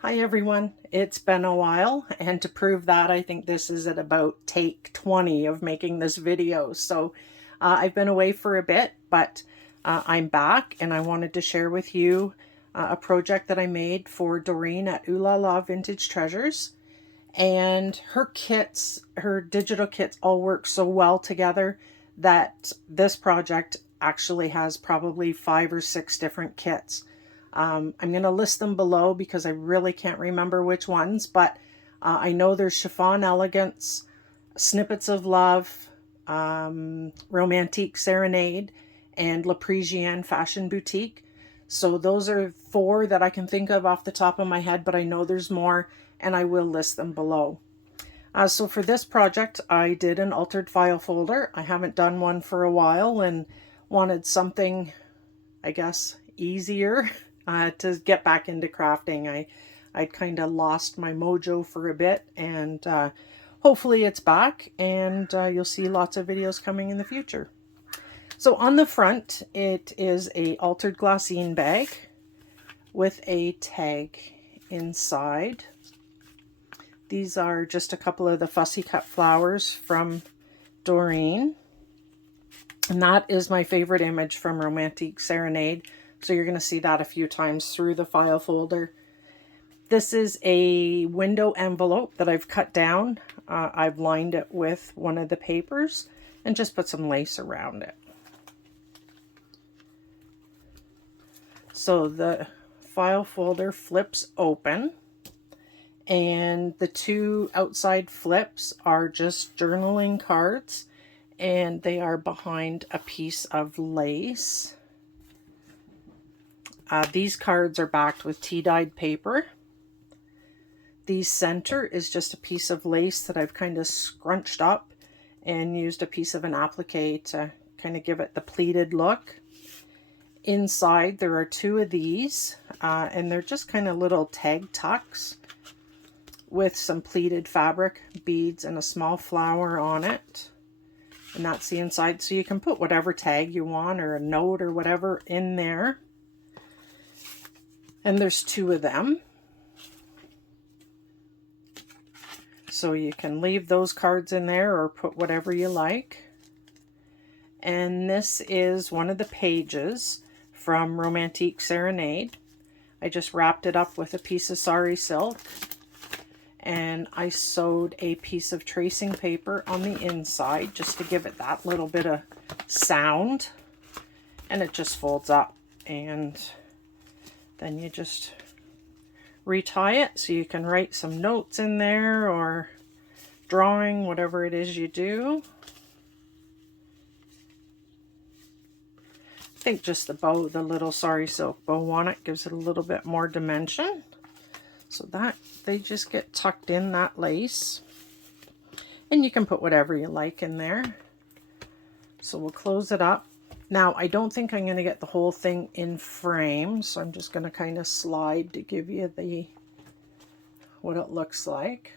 Hi everyone, it's been a while, and to prove that I think this is at about take 20 of making this video. So I've been away for a bit, but I'm back and I wanted to share with you a project that I made for Doreen at Oohlala Vintage Treasures. And her kits, her digital kits all work so well together that this project actually has probably 5 or 6 different kits. I'm going to list them below because I really can't remember which ones, but I know there's Chiffon Elegance, Snippets of Love, Romantique Serenade, and La Parisienne Fashion Boutique. So those are 4 that I can think of off the top of my head, but I know there's more, and I will list them below. So for this project, I did an altered file folder. I haven't done one for a while and wanted something, I guess, easier to get back into crafting. I'd kind of lost my mojo for a bit, and hopefully it's back, and you'll see lots of videos coming in the future. So on the front, it is a altered glassine bag with a tag inside. These are just a couple of the fussy cut flowers from Doreen. And that is my favorite image from Romantique Serenade. So you're going to see that a few times through the file folder. This is a window envelope that I've cut down. I've lined it with one of the papers and just put some lace around it. So the file folder flips open, and the 2 outside flips are just journaling cards, and they are behind a piece of lace. These cards are backed with tea-dyed paper. The center is just a piece of lace that I've kind of scrunched up and used a piece of an applique to kind of give it the pleated look. Inside there are 2 of these, and they're just kind of little tag tucks with some pleated fabric, beads, and a small flower on it. And that's the inside, so you can put whatever tag you want or a note or whatever in there. And there's 2 of them. So you can leave those cards in there or put whatever you like. And this is one of the pages from Romantique Serenade. I just wrapped it up with a piece of sari silk, and I sewed a piece of tracing paper on the inside just to give it that little bit of sound. And it just folds up, and then you just retie it so you can write some notes in there or drawing, whatever it is you do. I think just the bow, the little sari silk bow on it, gives it a little bit more dimension. So that they just get tucked in, that lace, and you can put whatever you like in there. So we'll close it up. Now I don't think I'm going to get the whole thing in frame, so I'm just going to kind of slide to give you the what it looks like.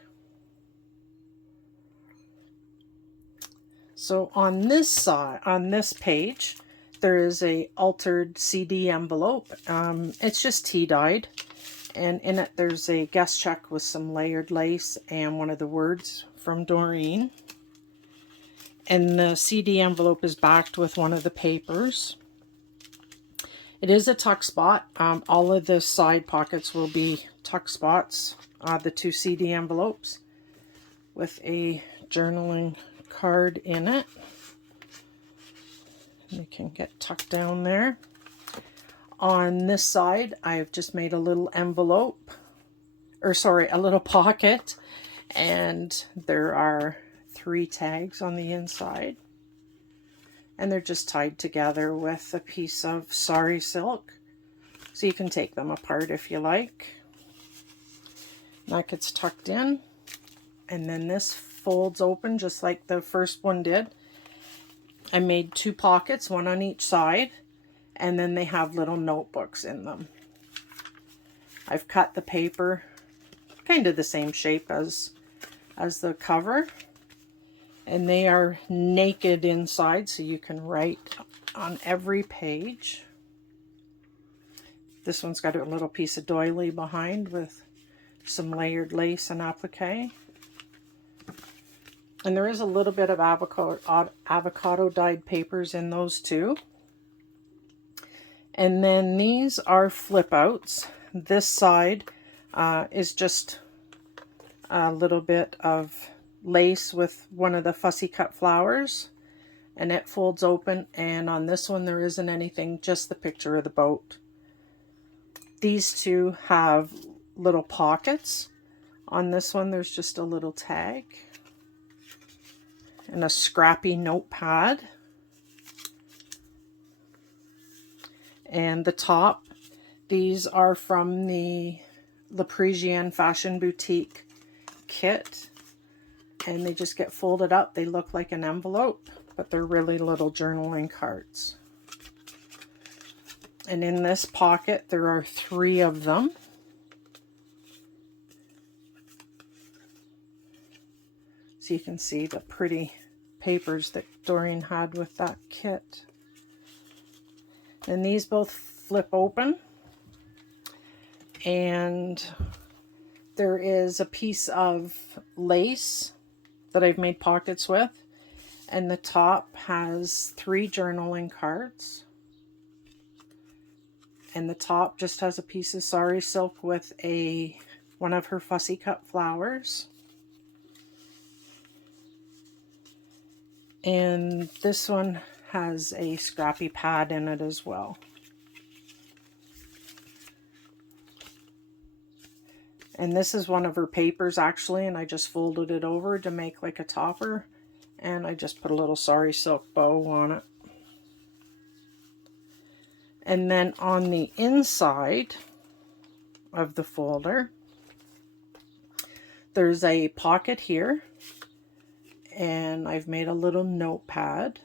So on this side, on this page, there is a altered CD envelope. It's just tea dyed, and in it there's a guest check with some layered lace and one of the words from Doreen. And the CD envelope is backed with one of the papers. It is a tuck spot. All of the side pockets will be tuck spots. The 2 CD envelopes with a journaling card in it. You can get tucked down there. On this side, I've just made a little envelope, or sorry, a little pocket, and there are 3 tags on the inside, and they're just tied together with a piece of sari silk, so you can take them apart if you like. That gets tucked in, and then this folds open just like the first one did. I made 2 pockets, one on each side, and then they have little notebooks in them. I've cut the paper kind of the same shape as the cover, and they are naked inside, so you can write on every page. This one's got a little piece of doily behind with some layered lace and applique. And there is a little bit of avocado dyed papers in those too. And then these are flip outs. This side is just a little bit of lace with one of the fussy cut flowers, and it folds open. And on this one there isn't anything, just the picture of the boat. These two have little pockets. On this one there's just a little tag and a scrappy notepad. And the top, these are from the La Parisienne Fashion Boutique kit, and they just get folded up. They look like an envelope, but they're really little journaling cards. And in this pocket there are 3 of them. So you can see the pretty papers that Doreen had with that kit. And these both flip open, and there is a piece of lace that I've made pockets with, and the top has 3 journaling cards, and the top just has a piece of sari silk with one of her fussy cut flowers. And this one has a scrappy pad in it as well. And this is one of her papers actually, and I just folded it over to make like a topper, and I just put a little sari silk bow on it. And then on the inside of the folder there's a pocket here, and I've made a little notepad.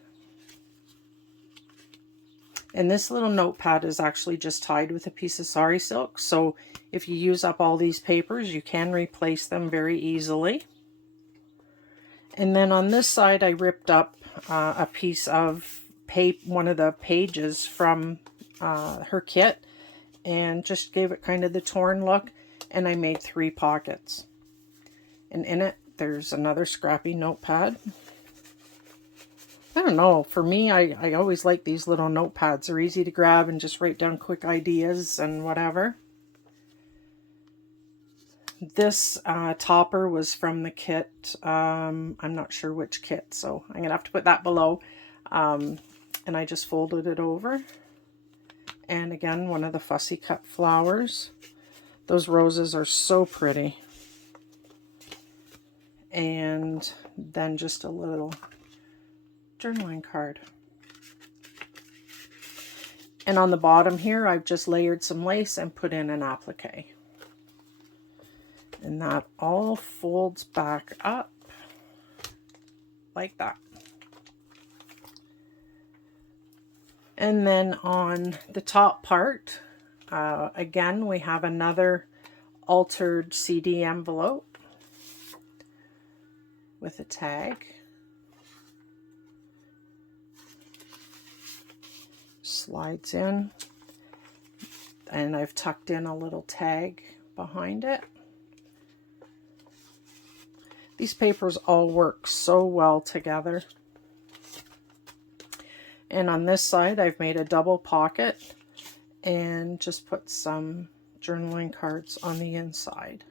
And this little notepad is actually just tied with a piece of sari silk. So if you use up all these papers, you can replace them very easily. And then on this side, I ripped up a piece of one of the pages from her kit, and just gave it kind of the torn look. And I made 3 pockets. And in it, there's another scrappy notepad. I don't know, for me, I always like these little notepads. They're easy to grab and just write down quick ideas and whatever. This topper was from the kit. I'm not sure which kit, so I'm going to have to put that below. And I just folded it over. And again, one of the fussy cut flowers. Those roses are so pretty. And then just a little journaling card. And on the bottom here, I've just layered some lace and put in an applique. And that all folds back up like that. And then on the top part, again, we have another altered CD envelope with a tag. Slides in, and I've tucked in a little tag behind it. These papers all work so well together. And on this side, I've made a double pocket and just put some journaling cards on the inside.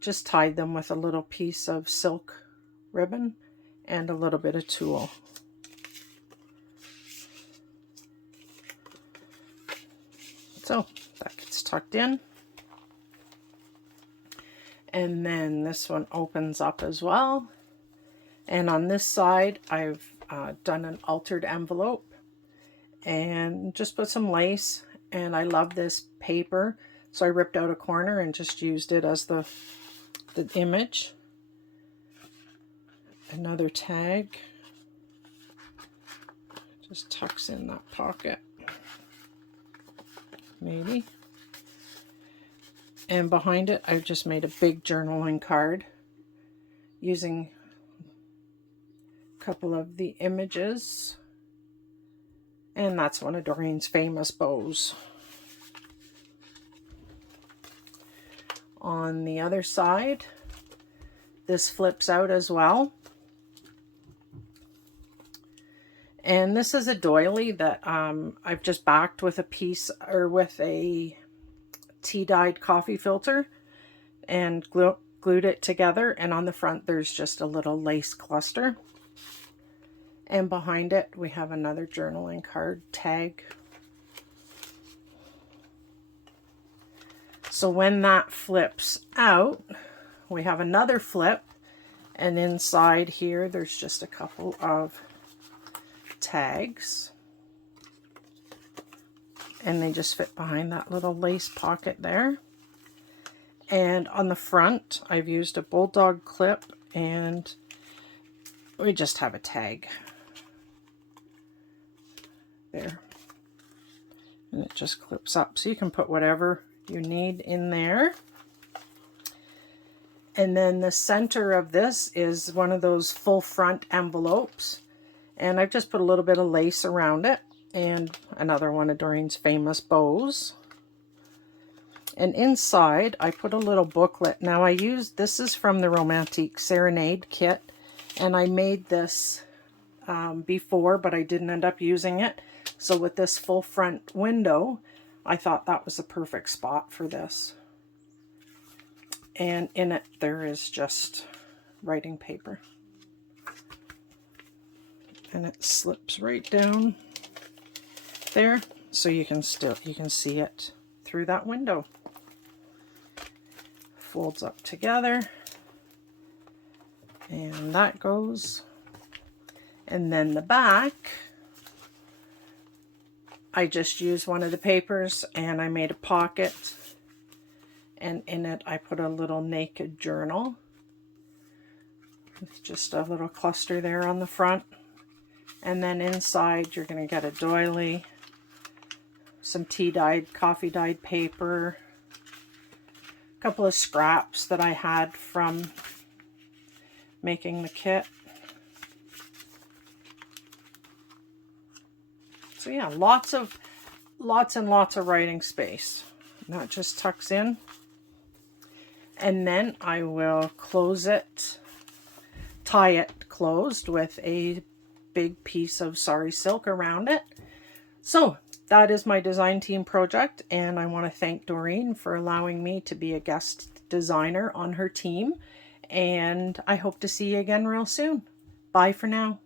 Just tied them with a little piece of silk ribbon and a little bit of tulle. So that gets tucked in. And then this one opens up as well. And on this side, I've done an altered envelope and just put some lace. And I love this paper, so I ripped out a corner and just used it as the image. Another tag. Just tucks in that pocket. Maybe. And behind it, I've just made a big journaling card using a couple of the images. And that's one of Doreen's famous bows. On the other side, this flips out as well. And this is a doily that I've just backed with a piece, or with a tea-dyed coffee filter, and glued it together. And on the front there's just a little lace cluster. And behind it we have another journaling card tag. So when that flips out, we have another flip, and inside here there's just a couple of tags, and they just fit behind that little lace pocket there. And on the front I've used a bulldog clip, and we just have a tag there, and it just clips up, so you can put whatever you need in there. And then the center of this is one of those full front envelopes, and I've just put a little bit of lace around it, and another one of Doreen's famous bows. And inside I put a little booklet. Now this is from the Romantic Serenade kit, and I made this before, but I didn't end up using it. So with this full front window, I thought that was the perfect spot for this. And in it there is just writing paper, and it slips right down there, so you can see it through that window. Folds up together, and that goes. And then the back, I just used one of the papers and I made a pocket, and in it I put a little naked journal. It's just a little cluster there on the front. And then inside you're going to get a doily, some tea-dyed, coffee-dyed paper, a couple of scraps that I had from making the kit. So yeah, lots and lots of writing space. And that just tucks in. And then I will close it, tie it closed with a big piece of sari silk around it. So that is my design team project, and I want to thank Doreen for allowing me to be a guest designer on her team, and I hope to see you again real soon. Bye for now.